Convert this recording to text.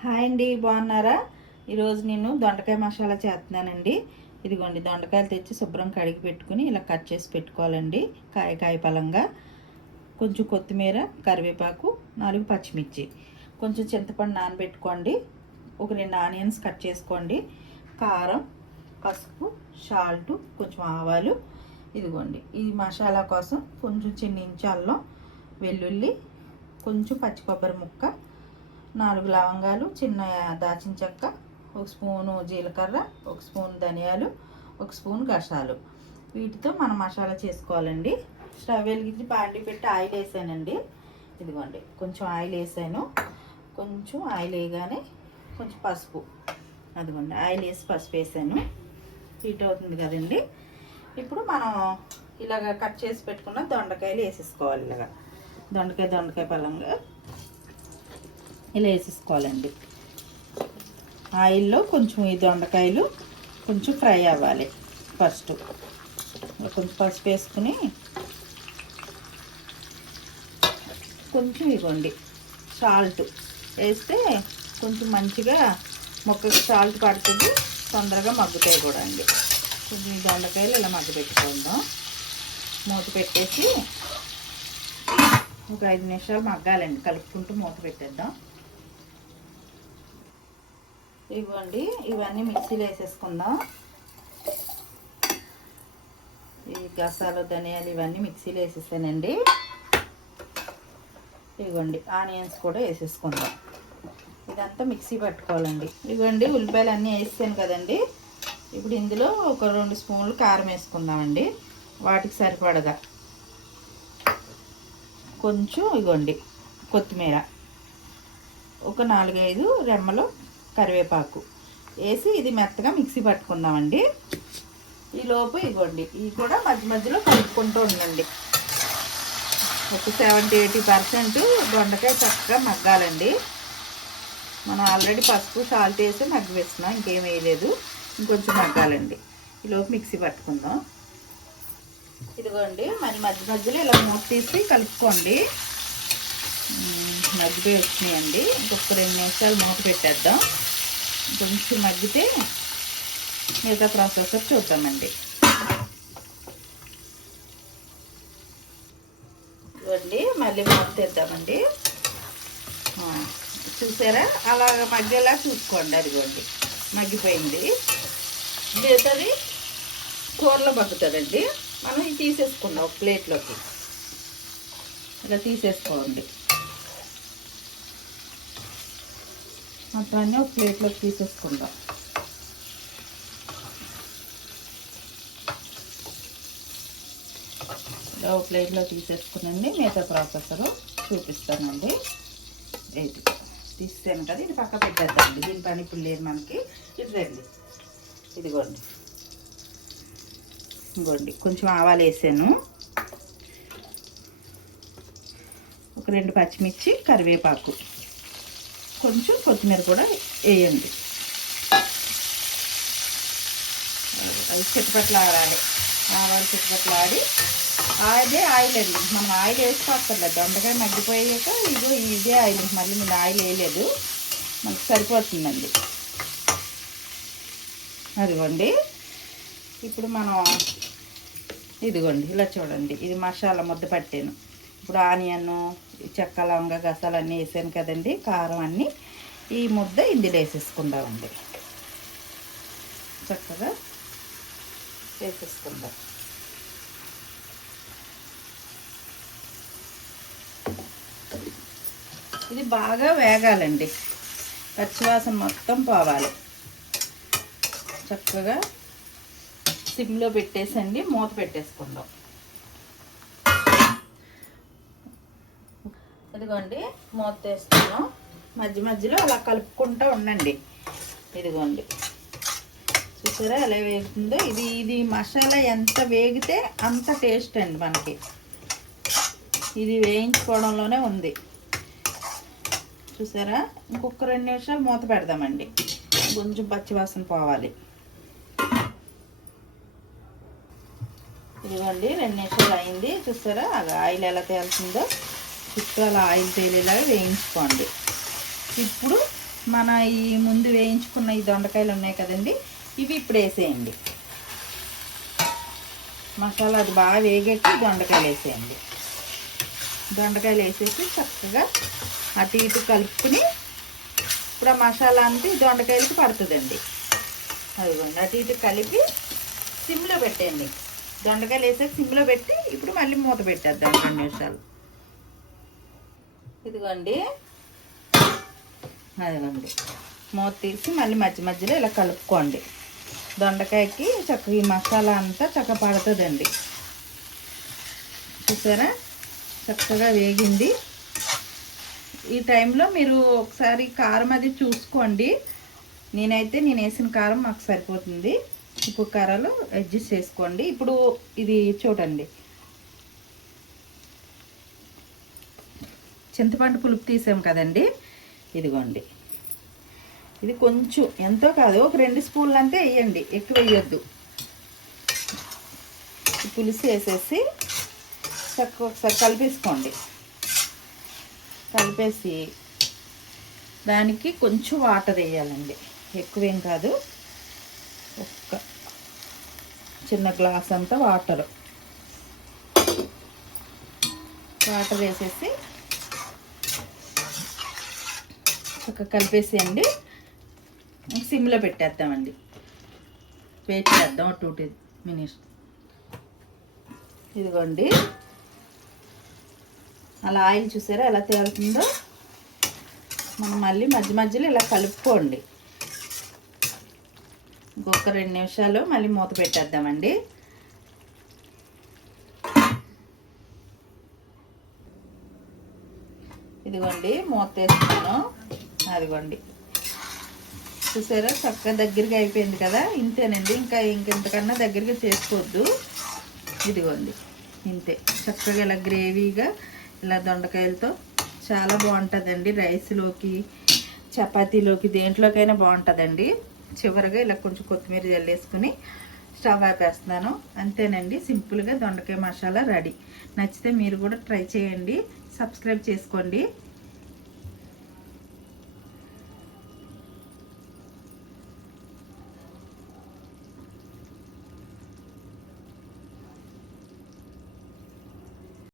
Hi అండి, బాగున్నారా? ఈరోజు నేను దొండకాయ మసాలా చేస్తున్నానండి. ఇదిగోండి, దొండకాయలు తెచ్చి శుభ్రం కడిగి పెట్టుకుని ఇలా కట్ చేసి పెట్టుకోవాలండి. కాయ పలంగా కొంచెం కొత్తిమీర, కరివేపాకు, 4 పచ్చిమిర్చి, కొంచెం చింతపండు నానబెట్టుకోండి. ఒక 2 ఆనియన్స్ కట్ చేసుకోండి. కారం, పసుపు, సాల్ట్, కొంచెం ఆవాలు. ఇదిగోండి, ఈ మసాలా కోసం కొంచెం చిన్న ఇంచు అల్లం, వెల్లుల్లి, కొంచెం పచ్చి కొబ్బరి ముక్క, 4 లవంగాలు, చిన్న దాచిన చెక్క, 1 స్పూను జీలకర్ర, 1 స్పూన్ ధనియాలు, 1 స్పూన్ గసాలు. వీటితో మనం మసాలా చేసుకోవాలండి. స్టవ్ వెలిగించి బాండి పెట్టి ఆయిల్ వేసానండి. ఇదిగోండి, కొంచెం ఆయిల్ వేసాను. కొంచెం ఆయిల్ వేయగానే కొంచెం పసుపు, అదిగోండి ఆయిల్ వేసి పసుపు వేసాను. హీట్ అవుతుంది కదండి. ఇప్పుడు మనం ఇలాగ కట్ చేసి పెట్టుకున్న దొండకాయలు వేసేసుకోవాలి. ఇలాగ దొండకాయ పళ్ళంగా ఇలా వేసేసుకోవాలండి. ఆయిల్లో కొంచెం ఈ దొండకాయలు కొంచెం ఫ్రై అవ్వాలి. ఫస్ట్ కొంచెం పసుపు వేసుకుని కొంచెం ఇవ్వండి సాల్ట్ వేస్తే కొంచెం మంచిగా మొక్కకి సాల్ట్ పడుతుంది, తొందరగా మగ్గుతాయి కూడా అండి. కొంచెం ఈ దొండకాయలు ఇలా మగ్గు పెట్టుకుందాం. మూత పెట్టేసి ఒక 5 నిమిషాలు మగ్గాలండి. కలుపుకుంటూ మూత పెట్టేద్దాం. ఇవ్వండి, ఇవన్నీ మిక్సీలో వేసేసుకుందాం. ఈ గసాలు, ధనియాలు ఇవన్నీ మిక్సీలో వేసేసానండి. ఇవ్వండి, ఆనియన్స్ కూడా వేసేసుకుందాం. ఇదంతా మిక్సీ పట్టుకోవాలండి. ఇవ్వండి, ఉల్లిపాయలు అన్నీ వేసాను కదండి. ఇప్పుడు ఇందులో ఒక 2 స్పూన్లు కారం వేసుకుందామండి. వాటికి సరిపడగా కొంచెం ఇవ్వండి కొత్తిమీర, ఒక 4-5 రెమ్మలు కరివేపాకు వేసి ఇది మెత్తగా మిక్సీ పట్టుకుందామండి. ఈలోపు ఇవ్వండి, ఇవి కూడా మధ్య మధ్యలో కలుపుకుంటూ ఉండండి. ఒక 70-80% దొండకాయ చక్కగా మగ్గాలండి. మనం ఆల్రెడీ పసుపు, సాల్ట్ వేసి మగ్గివేస్తున్నాం, ఇంకేం వేయలేదు. ఇంకొంచెం మగ్గాలండి. ఈలోపు మిక్సీ పట్టుకుందాం. ఇదిగోండి, మరి మధ్య మధ్యలో ఇలా మూత తీసి కలుపుకోండి. మగ్గిపోయి వచ్చినాయండి. ఇంకొక 2 నిమిషాలు మూత పెట్టేద్దాం. కొంచెం మగ్గితే మిగతా ప్రాసెస్ చూద్దామండి. ఇవ్వండి, మళ్ళీ మూత తెద్దామండి. చూసారా, అలాగ మగ్గేలా చూసుకోండి. అదిగోండి, మగ్గిపోయింది. మిగతాది కూరలో మగ్గుతుందండి. మనం ఇది తీసేసుకుందాం ఒక ప్లేట్లోకి. ఇలా తీసేసుకోండి. మొత్తాన్ని ఒక ప్లేట్లోకి తీసేసుకుందాం. ఇలా ఒక ప్లేట్లో తీసేసుకునండి. మిగతా ప్రాసెసర్ చూపిస్తానండి. ఇది తీసాను కదా, ఇది పక్క పెట్టేద్దామండి. దీని పని ఇప్పుడు లేదు మనకి. ఇది రండి, ఇదిగోండి. ఇదిగోండి, కొంచెం ఆవాలు వేసాను, ఒక 2 పచ్చిమిర్చి, కరివేపాకు, కొంచెం కొత్తిమీర కూడా వేయండి. అది చిట్టుపట్లు ఆడాలి. ఆవాలు చిట్టుపట్లు ఆడి అదే ఆయిల్ అండి. మనం ఆయిల్ వేసుకోక్కర్లేదు. దొండకాయ మగ్గిపోయాక ఇదే ఆయిల్, మళ్ళీ మీరు ఆయిల్ వేయలేదు, మనకు సరిపోతుందండి. అదిగోండి, ఇప్పుడు మనం ఇదిగోండి ఇలా చూడండి, ఇది మసాలా ముద్ద పట్టాను. ఇప్పుడు ఆనియన్, చెక్క, లవంగ, గసాలు అన్నీ వేసాను కదండి. కారం అన్నీ ఈ ముద్ద ఇందులో వేసేసుకుందామండి. చక్కగా వేసేసుకుందాం. ఇది బాగా వేగాలండి. పచ్చివాసన మొత్తం పోవాలి. చక్కగా సిమ్లో పెట్టేసండి, మూత పెట్టేసుకుందాం. ఇదిగోండి, మూత వేసుకున్నాం. మధ్య మధ్యలో అలా కలుపుకుంటూ ఉండండి. ఇదిగోండి, చూసారా ఎలా వేగుతుందో. ఇది మసాలా ఎంత వేగితే అంత టేస్ట్ అండి మనకి. ఇది వేయించుకోవడంలోనే ఉంది. చూసారా, ఇంకొక 2 నిమిషాలు మూత పెడదామండి. కొంచెం పచ్చివాసన పోవాలి. ఇదిగోండి, 2 నిమిషాలు అయింది. చూసారా ఆయిల్ ఎలా తేలుతుందో. చుట్టూ అలా ఆయిల్ తేలేలాగా వేయించుకోండి. ఇప్పుడు మన ఈ ముందు వేయించుకున్న ఈ దొండకాయలు ఉన్నాయి కదండి, ఇవి ఇప్పుడు వేసేయండి. మసాలా అది బాగా వేగెట్టి దొండకాయలు వేసేయండి. దొండకాయలు వేసేసి చక్కగా అటు ఇటు కలుపుకుని ఇప్పుడు ఆ మసాలా అంతా ఈ దొండకాయలకి పడుతుందండి. అదిగోండి అటు ఇటు కలిపి సిమ్లో పెట్టండి. దొండకాయలు వేసాక సిమ్లో పెట్టి ఇప్పుడు మళ్ళీ మూత పెట్టేద్దాం 2 నిమిషాలు. ఇదిగోండి అదిగోండి మూత తీసి మళ్ళీ మధ్య మధ్యలో ఇలా కలుపుకోండి. దొండకాయకి చక్కగా ఈ మసాలా అంతా చక్కగా పడుతుందండి. చూసారా చక్కగా వేగింది. ఈ టైంలో మీరు ఒకసారి కారం అది చూసుకోండి. నేను వేసిన కారం మాకు సరిపోతుంది. ఉప్పు కారాలు అడ్జస్ట్ చేసుకోండి. ఇప్పుడు ఇది చూడండి, చింతపండు పులుపు తీసాం కదండి, ఇదిగోండి ఇది కొంచెం ఎంతో కాదు ఒక 2 స్పూన్లు అంతే వేయండి, ఎక్కువ వేయొద్దు. పులుసు వేసేసి చక్కగా ఒకసారి కలిపేసుకోండి. కలిపేసి దానికి కొంచెం వాటర్ వేయాలండి, ఎక్కువేం కాదు, ఒక్క చిన్న గ్లాస్ అంతా వాటర్ వేసేసి చక్కగా కలిపేసేయండి. సిమ్లో పెట్టేద్దామండి. వెయిట్ చేద్దాం 2 మినిట్స్. ఇదిగోండి అలా ఆయిల్ చూసారా ఎలా తేలుతుందో. మనం మళ్ళీ మధ్య మధ్యలో ఇలా కలుపుకోండి. ఇంకొక 2 నిమిషాలు మళ్ళీ మూత పెట్టేద్దామండి. ఇదిగోండి మూత వేస్తున్నాను. అదిగోండి చూసారా చక్కగా దగ్గరగా అయిపోయింది కదా. ఇంతేనండి, ఇంకెంతకన్నా దగ్గరగా చేసుకోవద్దు. ఇదిగోండి ఇంతే. చక్కగా ఇలా గ్రేవీగా ఇలా దొండకాయలతో చాలా బాగుంటుందండి. రైస్లోకి చపాతీలోకి దేంట్లోకైనా బాగుంటుందండి. చివరిగా ఇలా కొంచెం కొత్తిమీర జల్లేసుకుని స్టవ్ ఆపేస్తున్నాను. అంతేనండి, సింపుల్గా దొండకాయ మసాలా రెడీ. నచ్చితే మీరు కూడా ట్రై చేయండి, సబ్స్క్రైబ్ చేసుకోండి.